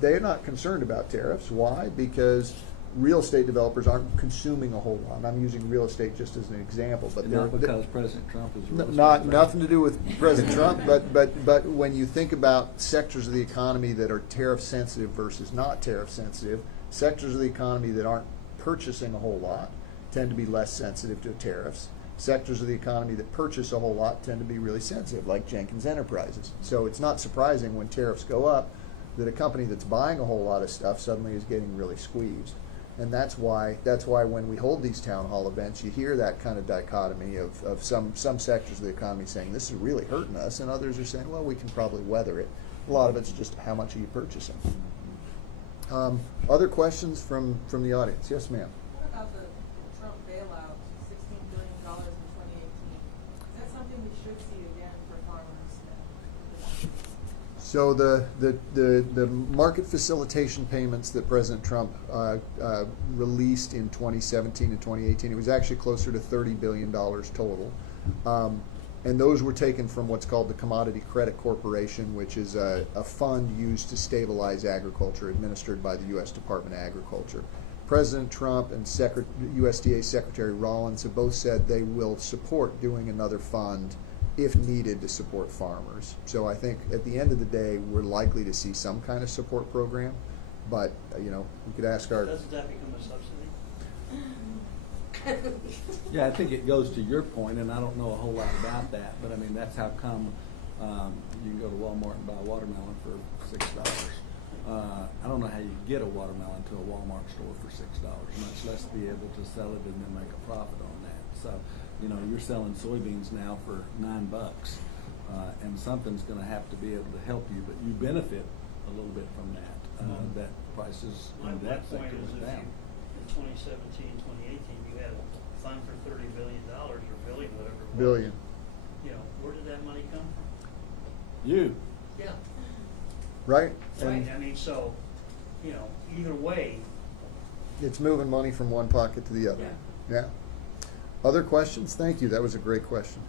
they're not concerned about tariffs. Why? Because real estate developers aren't consuming a whole lot. I'm using real estate just as an example, but Not because President Trump is a real estate not developer. nothing to do with President Trump, but when you think about sectors of the economy that are tariff sensitive versus not tariff sensitive, sectors of the economy that aren't purchasing a whole lot tend to be less sensitive to tariffs. Sectors of the economy that purchase a whole lot tend to be really sensitive, like Jenkins Enterprises. So it's not surprising when tariffs go up that a company that's buying a whole lot of stuff suddenly is getting really squeezed. And that's why when we hold these town hall events, you hear that kind of dichotomy of some sectors of the economy saying this is really hurting us, and others are saying, well, we can probably weather it. A lot of it's just how much are you purchasing. Other questions from the audience? Yes, ma'am. What about the Trump bailout, $16 billion in 2018? Is that something we should see again for farmers? So the market facilitation payments that President Trump released in 2017 and 2018, it was actually closer to $30 billion total. And those were taken from what's called the Commodity Credit Corporation, which is a fund used to stabilize agriculture, administered by the U.S. Department of Agriculture. President Trump and USDA Secretary Rollins have both said they will support doing another fund if needed to support farmers. So I think at the end of the day, we're likely to see some kind of support program. But, you know, we could ask our... Doesn't that become a subsidy? Yeah, I think it goes to your point, and I don't know a whole lot about that, but I mean, that's how come you can go to Walmart and buy a watermelon for $6. I don't know how you get a watermelon to a Walmart store for $6, much less be able to sell it and then make a profit on that. So, you know, you're selling soybeans now for $9, and something's going to have to be able to help you, but you benefit a little bit from that. That prices My in that point sector is went if down. you, in 2017, 2018, you had a fund for $30 billion or billion, whatever it was. Billion. You know, where did that money come from? You. Yeah. Right? Right, And I mean, so, you know, either way, it's moving money from one pocket to the other. Yeah. Other questions? Thank you. That was a great question.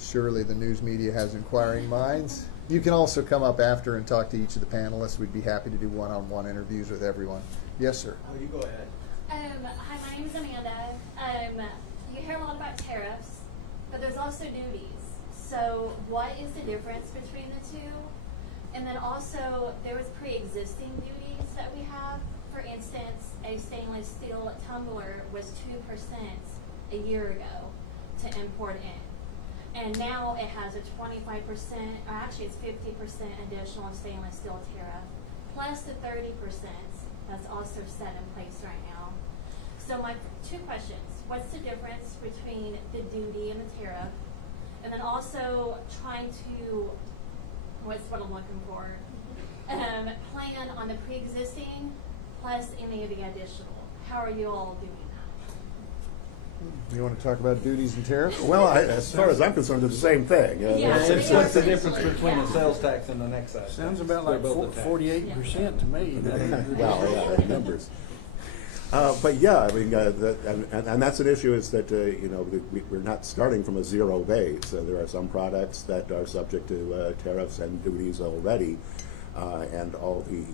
Surely the news media has inquiring minds. You can also come up after and talk to each of the panelists. We'd be happy to do one-on-one interviews with everyone. Yes, sir. Oh, you go ahead. Hi, my name is Amanda. You hear a lot about tariffs, but there's also duties. So what is the difference between the two? And then also, there was pre-existing duties that we have. For instance, a stainless steel tumbler was 2% a year ago to import in. And now it has a 25%, or actually it's 50% additional stainless steel tariff, plus the 30% that's also set in place right now. So my two questions: what's the difference between the duty and the tariff? And then also trying to, what's what I'm looking for? plan on the pre-existing plus any of the additional? How are you all doing that? You want to talk about duties and tariffs? Well, as far as I'm concerned, it's the same thing. Yeah, What's they the are difference essentially, between yeah. a sales tax and an excise? Sounds tax? about They're like both a tax. 48% to me. Well, yeah, the numbers. But yeah, I mean, and that's an issue is that, we're not starting from a zero base. There are some products that are subject to tariffs and duties already, and all the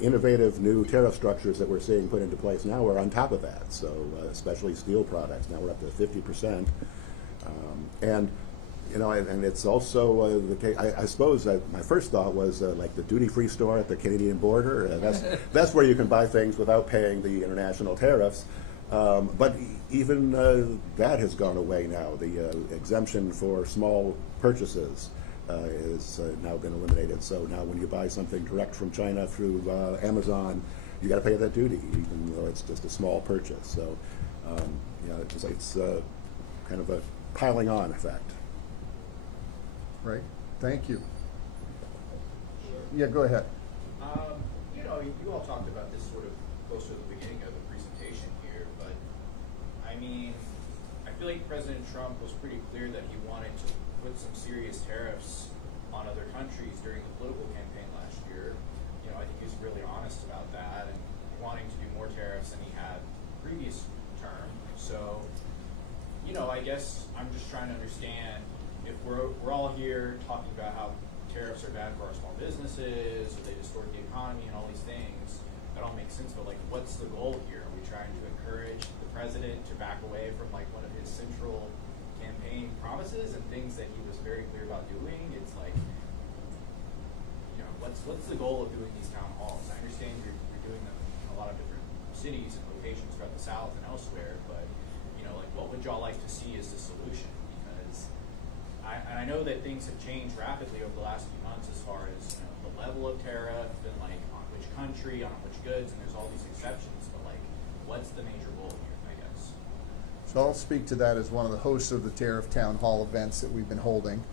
innovative new tariff structures that we're seeing put into place now are on top of that. So especially steel products, now we're up to 50%. And it's also the case. I suppose my first thought was like the duty-free store at the Canadian border. That's where you can buy things without paying the international tariffs. But even that has gone away now. The exemption for small purchases is now been eliminated. So now when you buy something direct from China through Amazon, you got to pay that duty, even though it's just a small purchase. So it's kind of a piling on effect. Right. Thank you. Yeah, go ahead. You all talked about this sort of close to the beginning of the presentation here, but I mean, I feel like President Trump was pretty clear that he wanted to put some serious tariffs on other countries during the political campaign last year. I think he was really honest about that and wanting to do more tariffs than he had previous term. So, I guess I'm just trying to understand if we're all here talking about how tariffs are bad for our small businesses, or they distort the economy and all these things, that all makes sense, but what's the goal here? Are we trying to encourage the president to back away from one of his central campaign promises and things that he was very clear about doing? It's what's the goal of doing these town halls? I understand you're doing them in a lot of different cities and locations throughout the South and elsewhere, but what would y'all like to see as the solution? Because I know that things have changed rapidly over the last few months as far as the level of tariff and on which country, on which goods, and there's all these exceptions. But what's the major goal here? I guess. So I'll speak to that as one of the hosts of the Tariff Town Hall events that we've been holding.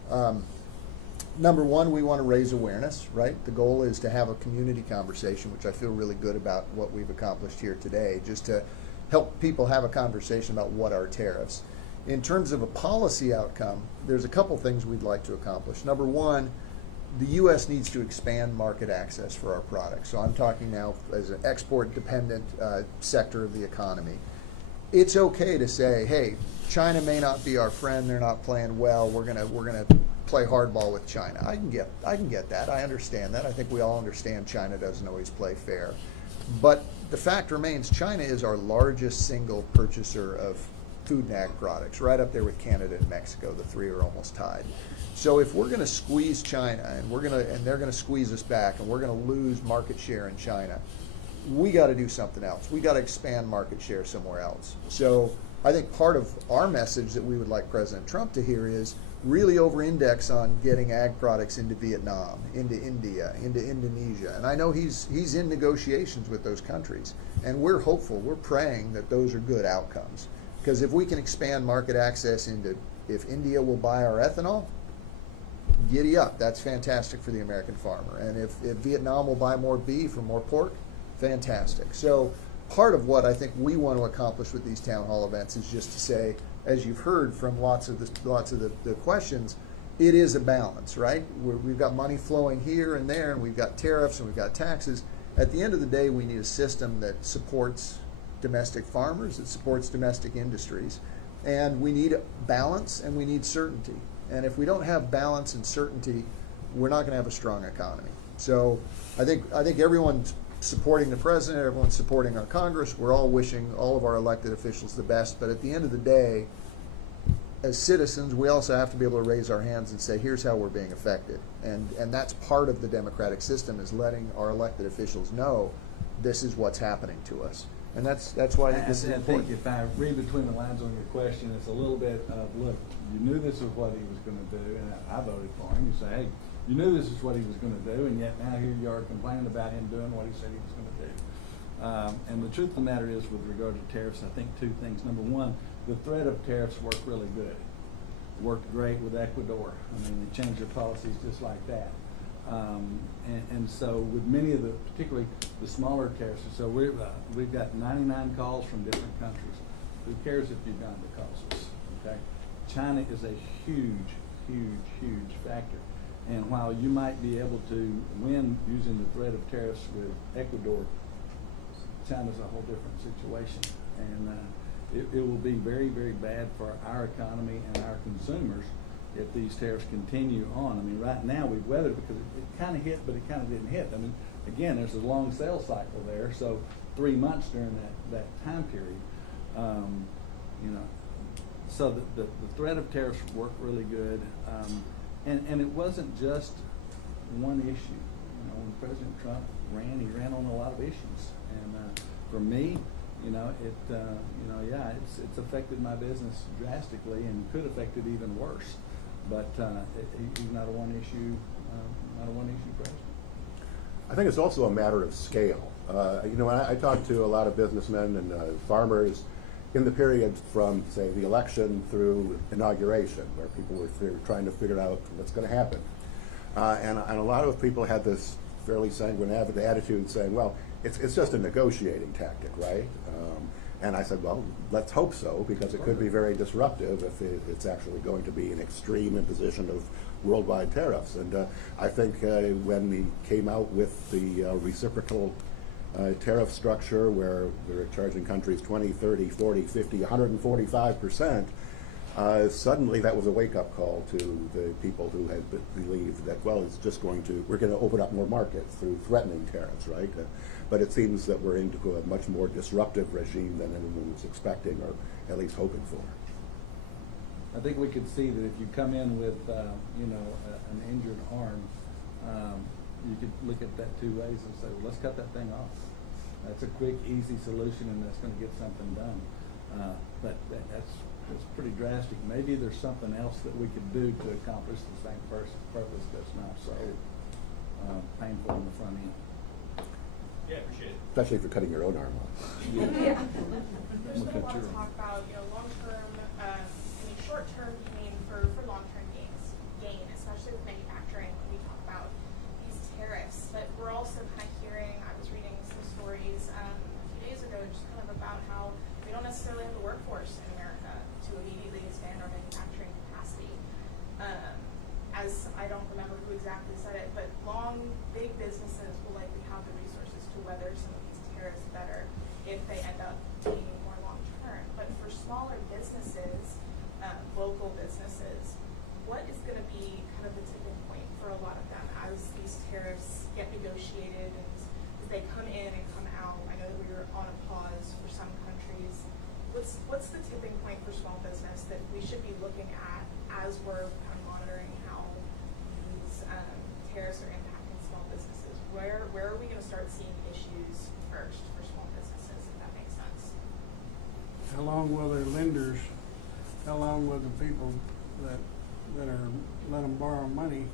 Number one, we want to raise awareness, right? The goal is to have a community conversation, which I feel really good about what we've accomplished here today, just to help people have a conversation about what are tariffs. In terms of a policy outcome, there's a couple things we'd like to accomplish. Number one, the U.S. needs to expand market access for our products. So I'm talking now as an export-dependent sector of the economy. It's okay to say, hey, China may not be our friend. They're not playing well. We're gonna play hardball with China. I can get that. I understand that. I think we all understand China doesn't always play fair. But the fact remains, China is our largest single purchaser of food and ag products, right up there with Canada and Mexico. The three are almost tied. So if we're going to squeeze China and they're going to squeeze us back and we're going to lose market share in China, we got to do something else. We got to expand market share somewhere else. So I think part of our message that we would like President Trump to hear is really over-index on getting ag products into Vietnam, into India, into Indonesia. And I know he's in negotiations with those countries. And we're hopeful, we're praying that those are good outcomes. Because if we can expand market access if India will buy our ethanol, giddy up. That's fantastic for the American farmer. And if Vietnam will buy more beef or more pork, fantastic. So part of what I think we want to accomplish with these town hall events is just to say, as you've heard from lots of the questions, it is a balance, right? We've got money flowing here and there, and we've got tariffs and we've got taxes. At the end of the day, we need a system that supports domestic farmers, that supports domestic industries, and we need balance and we need certainty. And if we don't have balance and certainty, we're not going to have a strong economy. So I think everyone's supporting the president, everyone's supporting our Congress. We're all wishing all of our elected officials the best. But at the end of the day, as citizens, we also have to be able to raise our hands and say, here's how we're being affected. And that's part of the democratic system, is letting our elected officials know this is what's happening to us. And that's why I think this is important. I think if I read between the lines on your question, it's a little bit of, look, you knew this was what he was going to do, and I voted for him. You say, hey, you knew this is what he was going to do, and yet now here you are complaining about him doing what he said he was going to do. And the truth of the matter is, with regard to tariffs, I think two things. Number one, the threat of tariffs worked really good. It worked great with Ecuador. I mean, they changed their policies just like that. And so with many of the, particularly the smaller tariffs, so we've got 99 calls from different countries. Who cares if Uganda calls us, okay? China is a huge, huge, huge factor. And while you might be able to win using the threat of tariffs with Ecuador, China's a whole different situation. And it will be very, very bad for our economy and our consumers if these tariffs continue on. I mean, right now we've weathered because it kind of hit, but it kind of didn't hit. I mean, again, there's a long sales cycle there, so 3 months during that time period. You know, so the threat of tariffs worked really good, and it wasn't just one issue. You know, when President Trump ran, he ran on a lot of issues, and for me, you know, it's affected my business drastically, and could affect it even worse. But he's not a one issue president. I think it's also a matter of scale. You know, I talk to a lot of businessmen and farmers in the period from, say, the election through inauguration, where people were trying to figure out what's going to happen. And a lot of people had this fairly sanguine attitude saying, well, it's just a negotiating tactic, right? And I said, well, let's hope so, because it could be very disruptive if it's actually going to be an extreme imposition of worldwide tariffs. And I think when we came out with the reciprocal tariff structure, where we were charging countries 20, 30, 40, 50, 145%, suddenly that was a wake-up call to the people who had believed that, well, we're going to open up more markets through threatening tariffs, right? But it seems that we're into a much more disruptive regime than anyone was expecting, or at least hoping for. I think we could see that if you come in with, an injured arm, you could look at that two ways and say, well, let's cut that thing off. That's a quick, easy solution, and that's going to get something done. But that's pretty drastic. Maybe there's something else that we could do to accomplish the same purpose that's not so painful on the front end. Yeah, appreciate it. Especially if you're cutting your own arm off. Yeah. There's Look been a at lot of your- talk about, long-term, short-term gain for long-term gain, especially with manufacturing when we talk about these tariffs. But we're also kind of hearing, I was reading some stories a few days ago, just kind of about how we don't necessarily have the workforce in America to immediately expand our manufacturing capacity. As I don't remember who exactly said it, but big businesses will likely have the resources to weather some of these tariffs better if they end up being more long-term. But for smaller businesses, local businesses, what is going to be kind of the tipping point for a lot of them as these tariffs get negotiated and as they come in and come out? I know that we were on a pause for some countries. What's the tipping point for small business that we should be looking at as we're kind of monitoring how these tariffs are impacting small businesses? Where are we going to start seeing issues first for small businesses, if that makes sense? How long will their lenders, how long will the people that are let them borrow money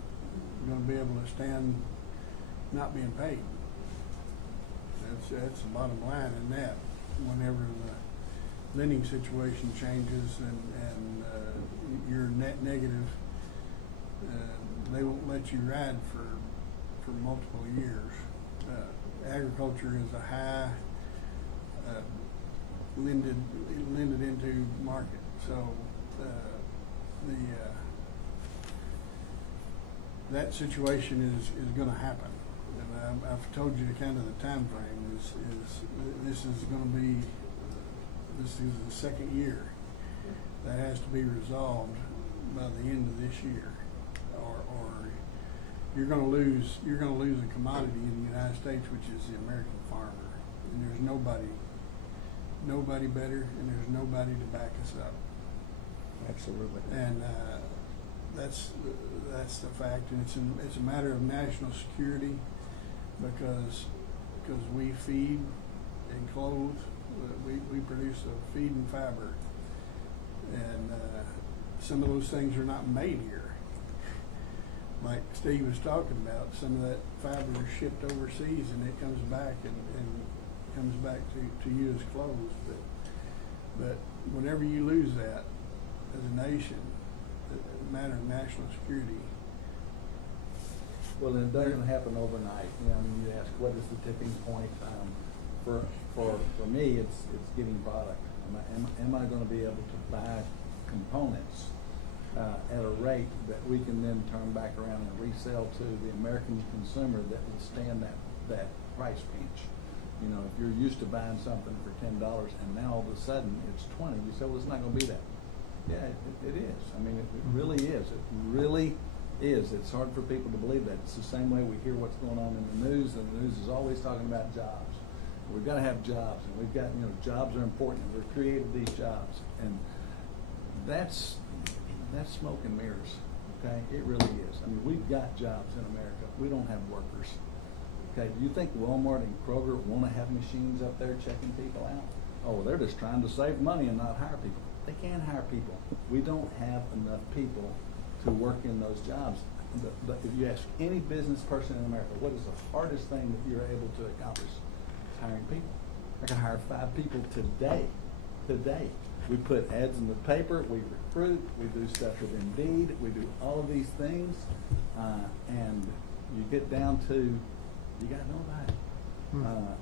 going to be able to stand not being paid? That's the bottom line in that. Whenever the lending situation changes and you're net negative, they won't let you ride for multiple years. Agriculture is a high lended into market, so that situation is going to happen. And I've told you kind of the time frame is this is going to be. This is the second year. That has to be resolved by the end of this year, or you're going to lose a commodity in the United States, which is the American farmer, and there's nobody better, and there's nobody to back us up. Absolutely. And that's the fact, and it's a matter of national security because we feed and clothe. We produce a feed and fiber, and some of those things are not made here. Like Steve was talking about, some of that fiber is shipped overseas and it comes back and comes back to you as clothes. But whenever you lose that as a nation, a matter of national security, Well, and it doesn't happen overnight. You know, I mean, you ask, what is the tipping point? For me, it's getting product. Am I going to be able to buy components at a rate that we can then turn back around and resell to the American consumer that will stand that price pinch? You know, if you're used to buying something for $10 and now all of a sudden it's 20, you say, well, it's not going to be that. Yeah, it is. I mean, it really is. It really is. It's hard for people to believe that. It's the same way we hear what's going on in the news, and the news is always talking about jobs. We've got to have jobs, and we've got, you know, jobs are important. We've created these jobs, and that's smoke and mirrors. Okay, it really is. I mean, we've got jobs in America. We don't have workers. Okay, do you think Walmart and Kroger want to have machines up there checking people out? Oh, they're just trying to save money and not hire people. They can't hire people. We don't have enough people to work in those jobs. But if you ask any business person in America, what is the hardest thing that you're able to accomplish? It's hiring people. I can hire 5 people today. Today. We put ads in the paper, we recruit, we do stuff with Indeed, we do all of these things, and you get down to, you got nobody.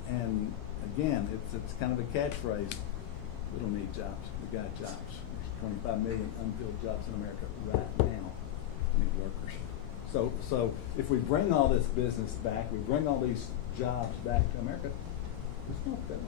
And again, it's kind of a catchphrase. We don't need jobs. We got jobs. There's 25 million unfilled jobs in America right now. We need workers. So if we bring all this business back, we bring all these jobs back to America, there's no fitting.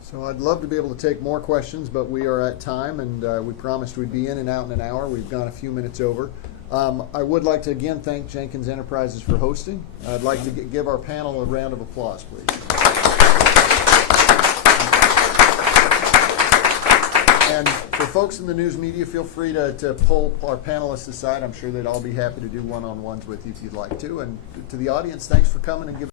So I'd love to be able to take more questions, but we are at time, and we promised we'd be in and out in an hour. We've gone a few minutes over. I would like to again thank Jenkins Enterprises for hosting. I'd like to give our panel a round of applause, please. And for folks in the news media, feel free to pull our panelists aside. I'm sure they'd all be happy to do one-on-ones with you if you'd like to. And to the audience, thanks for coming and giving